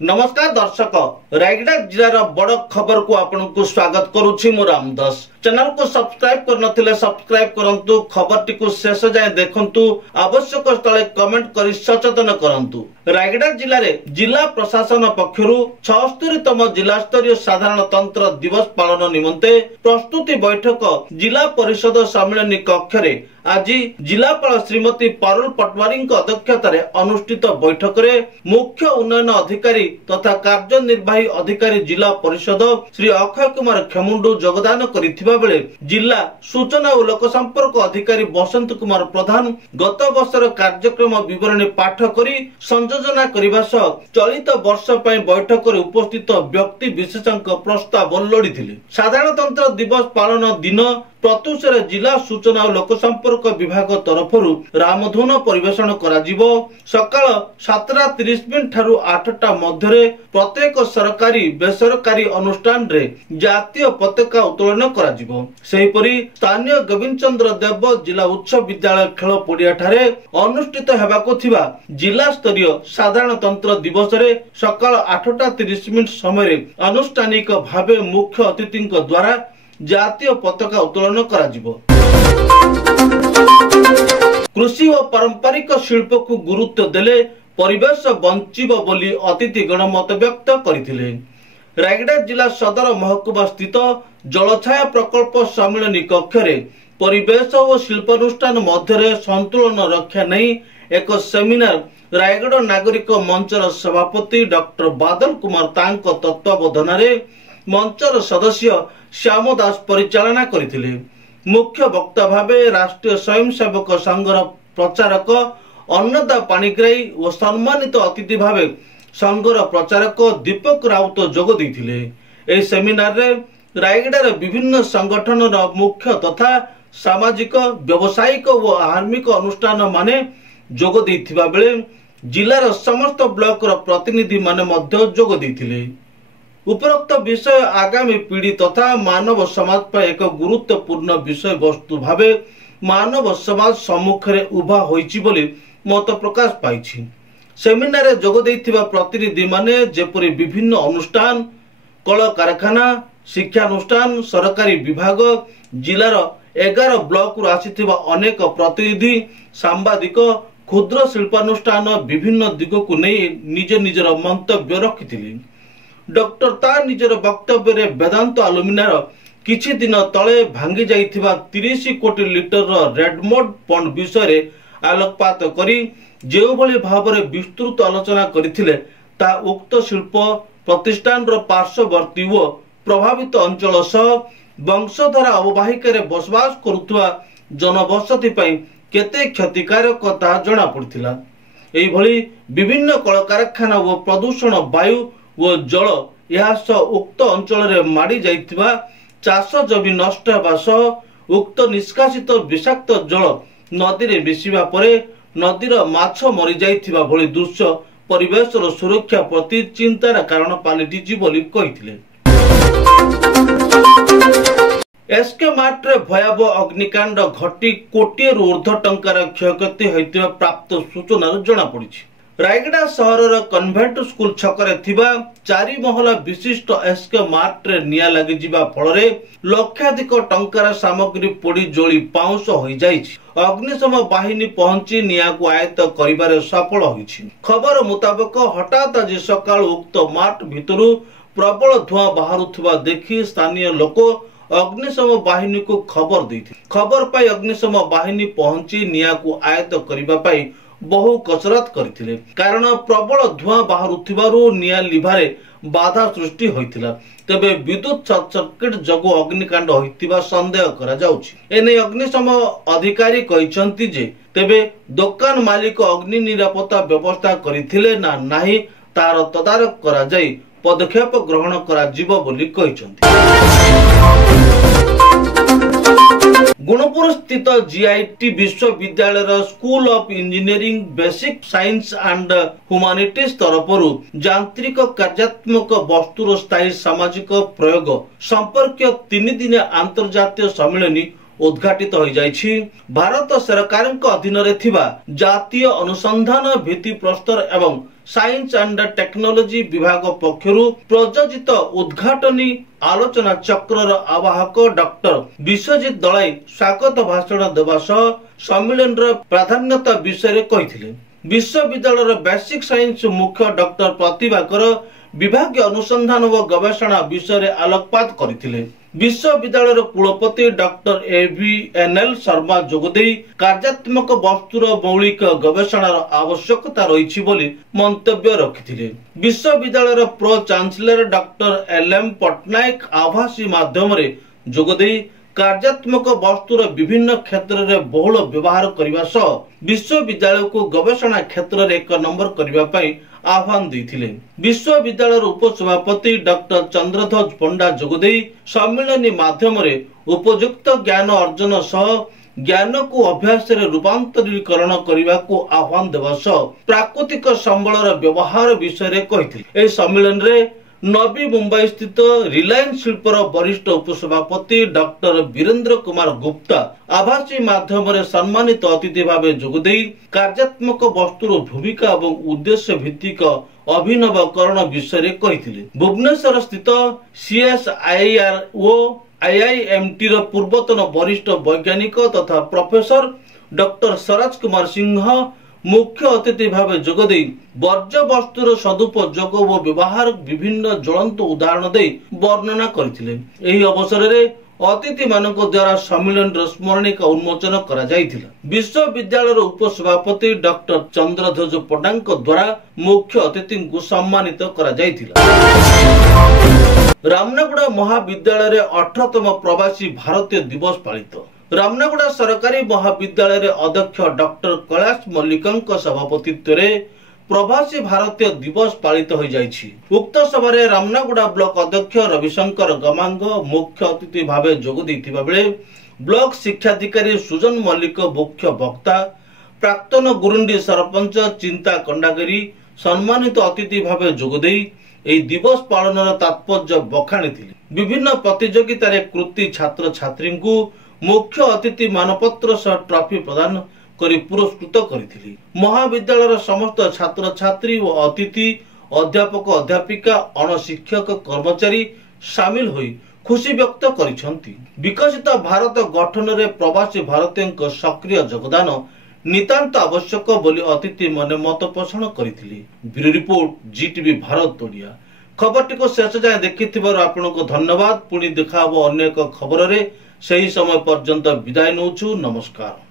नमस्कार दर्शक, रायगड़ा जिलार बड़ खबर को आपनको स्वागत करुछि मु रामदास। चैनल को सब्सक्राइब करनथिले सब्सक्राइब करंतु, खबर टी को शेष जाय देखंतु, आवश्यक स्थले कमेंट करि सचेतन करंतु। रायगड़ा जिले में जिला प्रशासन पक्षरु 76तम जिला स्तरीय साधारणतंत्र दिवस पालन निमंते प्रस्तुति बैठक जिला परिषद सम्मेलन कक्ष रे आज जिलापाल श्रीमती पारुल पटवारी अध्यक्षतार अनुष्ठित बैठक रे मुख्य उन्नयन अधिकारी तथा कार्यनिर्वाही अधिकारी जिला परिषद श्री अक्षय कुमार खेमुंडू योगदान करथिबा बेले जिला सूचना और लोक संपर्क अधिकारी बसंत कुमार प्रधान गत वर्षर कार्यक्रम विवरणी पाठ करी संयोजना करने सह चलित वर्ष पर बैठक रे उपस्थित व्यक्ति विशेषज्ञ प्रस्ताव लोड़ीथिले। साधारणतंत्र दिवस पालन दिन प्रत्युषर जिला सूचना और लोक संपर्क विभाग तरफ रामधुन परिवेषण कराजिबो। सकाळ 7:30 ठारू 8टा मध्य प्रत्येक सरकारी बेसरकारी अनुष्ठान रे जातीय पताका उत्तोलन कराजिबो। सेहिपरि स्थानीय गोविंद चंद्र देव जिला उच्च विद्यालय खेल पड़िया ठारे अनुष्ठित हेबाको थिबा जिला स्तरीय साधारणतंत्र दिवस रे सकाळ 8:30 समय अनुष्ठानिक भावे मुख्य अतिथि द्वारा जातीय पताका उत्तोलन कराजिबो। कृषि और पारंपरिक शिल्प को गुरुत्व देले परिवेश बंचिबो बोली अतिथिगण मत व्यक्त करथिले। रायगड़ा जिला सदर महकुमा स्थित जलछाया प्रकल्प सम्मेलन कक्ष रे परिवेश और शिल्पानुष्ठान मध्य संतुलन रक्षा नहीं एक सेमिनार रायगड़ नागरिक मंचर सभापति डॉक्टर बादल कुमार तांक तत्वावधान रे मंचर सदस्य श्याम दास परिचालना करथिले। मुख्य वक्ता भावे राष्ट्रीय स्वयंसेवक संघर प्रचारक अन्नदा पाणिग्राही और सम्मानित अतिथि भावे संघर प्रचारक दीपक राउत जोग देथिले। एही सेमिनार रे रायगड़ा विभिन्न संगठन मुख्य तथा सामाजिक व्यावसायिक और आर्मिक अनुष्ठान माने जोग देथिबा बेले जिलार समस्त ब्लॉक प्रतिनिधि माने मध्य जोग देथिले। उपरोक्त विषय आगामी पीढ़ी तथा मानव समाज पर एक गुरुत्वपूर्ण विषय वस्तु भावे मानव समाज सम्मुख में उभा होइछि बोली मत प्रकाश पाइछि। सेमिनार रे जोग देथिबा प्रतिनिधि माने जेपरि विभिन्न अनुष्ठान कल कारखाना शिक्षानुष्ठान सरकारी विभाग जिलार 11 ब्लॉक रु आसीथिबा अनेक प्रतिनिधि सांबादिक क्षुद्र शिल्पानुष्ठान विभिन्न दिग को नहीं निज निजर मंतव्य रखिथिले। डॉक्टर ता निजर वक्तव्य रे वेदांत अलुमिनार किछि दिन तले भांगी जाइथिबा 30 कोटी लिटर रेडमोड पंड विषय रे आलोकपात करी जेउ भली भाबरे विस्तृत आलोचना करिथिले ता उक्त शिल्प प्रतिष्ठान रो पार्श्ववर्ती व प्रभावित अंचल सह वंशधारा अववाहिक रे बसवास करुवा जनबसति पई केते क्षतिकारक ता जणा पड़थिला। एही भली विभिन्न कल कारखाना व प्रदूषण वायु व जल यह उक्त अंचल रे माड़ी जाइथिबा चाष जमी नष्ट हेबा सह उक्त निष्कासित विषाक्त जल नदी रे मिसिबा परे नदीर माछ मरि जाइथिबा भली दृश्य परिवेश रो सुरक्षा प्रति चिंतार कारण पालिटिछि बोली कहिथिले। एसके मार्ट रे भयावह अग्निकांड घटी कोटी रु ऊर्ध्व टंकार क्षयक्षति होइतिबा प्राप्त सूचना जणा पड़िछि। रायगड़ा सहर कन्वेंट स्कूल छकरे थिबा 4 महला विशिष्ट एसके मार्ट रे निया लागि जिबा फलरे लक्षाधिक टंकार सामग्री पोड़ी जोली पाउंस होई जाइछि। अग्निशम बाहिनी पहुंची निया को आयत्त करिबारे सफल होइछि। खबर मुताबिक हठात आज सकाळ उक्त मार्ट भितरु प्रबल धुआं बाहरुथबा देखि स्थानीय लोक अग्निशम बाहिनी को खबर दैथि। खबर पाई अग्निशम बाहिनी पहुंची निया को आयत्त करिबा पाई बहु कसरत करथिले, कारण प्रबल धुआं बाहरुथिबारु निया लिभारे बाधा सृष्टि होइतिला। तेबे विद्युत शॉर्ट सर्किट जगो अग्निकांड होइतिबा संदेह करा जाउछि। एने अग्निशम अधिकारी कहिसंती जे तेबे दुकान मालिक अग्नि निरापत्ता व्यवस्था करिथिले ना नाही तार तदारक करा जाई पदक्षेप ग्रहण करा जिवो बोली कहिसंती। गुणपुर स्थित जीआईटी विश्वविद्यालय school of engineering basic science and humanities तरफरु यांत्रिक कार्यात्मक वस्तुर स्थायी सामाजिक प्रयोग संपर्क 3 दिन अंतर्जातीय सम्मेलन उद्घाटित हो जाइछि। भारत सरकार अधीन रे थिबा जातीय अनुसंधान भित्ति प्रस्तर एवं साइंस एंड टेक्नोलोजी विभाग पक्षरु प्रयोजित उद्घाटनी आलोचना चक्रर आवाहक डॉक्टर विश्वजित दलाई स्वागत भाषण देवा सह सम्मेलन प्राधान्यता विषय कहिथिले। विश्वविद्यालय बेसिक साइंस मुख्य डॉक्टर प्रतिभाकर विभाग अनुसंधान व गवेषणा विषय आलोकपात करथिले। विश्वविद्यालय कुलपति डॉक्टर एवीएनएल शर्मा जोगदेई कार्यात्मक वस्तुर मौलिक गवेषणार आवश्यकता रही बोली मंतव्य रखिथिले। विश्वविद्यालय pro chancellor doctor LM Patnaik आभासी माध्यम रे जोगदेई कार्यात्मक वस्तुर विभिन्न क्षेत्र में बहुल व्यवहार करने सह विश्वविद्यालय को गवेषणा क्षेत्र में 1 नंबर करने आह्वान देथिले। विश्वविद्यालय उपसभापति डॉक्टर चंद्रध्वज पंडा जोगदेई सम्मेलन माध्यम रे उपयुक्त ज्ञान अर्जन सह ज्ञान को अभ्यास रे रूपांतरीकरण करने को आह्वान देवा सह प्राकृतिक संबलर व्यवहार विषय कहिथिले। ए सम्मेलन रे नवी मुंबई स्थित रिलायंस शिल्पर वरिष्ठ उपसभापति डॉक्टर वीरेंद्र कुमार गुप्ता आभासी माध्यम रे सम्मानित अतिथि भाव जोगदेई कार्यात्मक वस्तुर भूमिका एवं उद्देश्य भित्तिक अभिनवकरण विषय कहिथिले। भुवनेश्वर स्थित सीएसआईआर ओ आईआईएमटी र पूर्वतन वरिष्ठ वैज्ञानिक तथा प्रोफेसर डॉक्टर सरज कुमार सिंह मुख्य अतिथि भाव जोगदेई वर्ज्य वस्तुर सदुपयोग व व्यवहार विभिन्न ज्वलंत उदाहरण दे वर्णना करथिले। एही अवसर रे अतिथि मानक द्वारा सम्मेलन स्मरणिका उन्मोचन करा जायथिला। विश्वविद्यालय उपसभापति डॉक्टर चंद्रध्वज पंडांक द्वारा मुख्य अतिथि को सम्मानित करा जायथिला। रामनागुड़ा महाविद्यालय रे 18तम प्रवासी भारतीय दिवस पालित। रामनागुड़ा सरकारी महाविद्यालय अध्यक्ष डॉक्टर कैलाश मल्लिक सभापतित्व रे प्रवासी भारतीय दिवस पालित हो जाइछि। उक्त सभा रे रामनागुड़ा ब्लॉक अध्यक्ष रविशंकर गमांग मुख्य अतिथि भावे जोग दैथिबा बेले ब्लॉक शिक्षाधिकारी सुजन मल्लिक मुख्य वक्ता, प्राक्तन गुरुंडी सरपंच चिंता कंडागिरी सम्मानित अतिथि भावे जोग देई एही दिवस पालनर तात्पर्य बखाणिथिले। विभिन्न प्रतियोगिता रे कृति छात्र छात्री को मुख्य अतिथि मानपत्र सह ट्रॉफी प्रदान करी पुरस्कृत करथिले। महाविद्यालय समस्त छात्र छात्री व अतिथि अध्यापक अध्यापिका अणशिक्षक कर्मचारी शामिल होई खुशी व्यक्त करिसंती। विकसित भारत गठन रे प्रवासी भारतीय सक्रिय योगदान नितांत आवश्यक बोली अतिथि माने मत पोषण करथिले। Bureau report GTV Bharat Odia. खबरटी को शेष जाए देखिथिबार आपनको धन्यवाद। पुणी देखाबो अन्य एक खबर रे। सही समय पर्यंत विदाय नौछु। नमस्कार।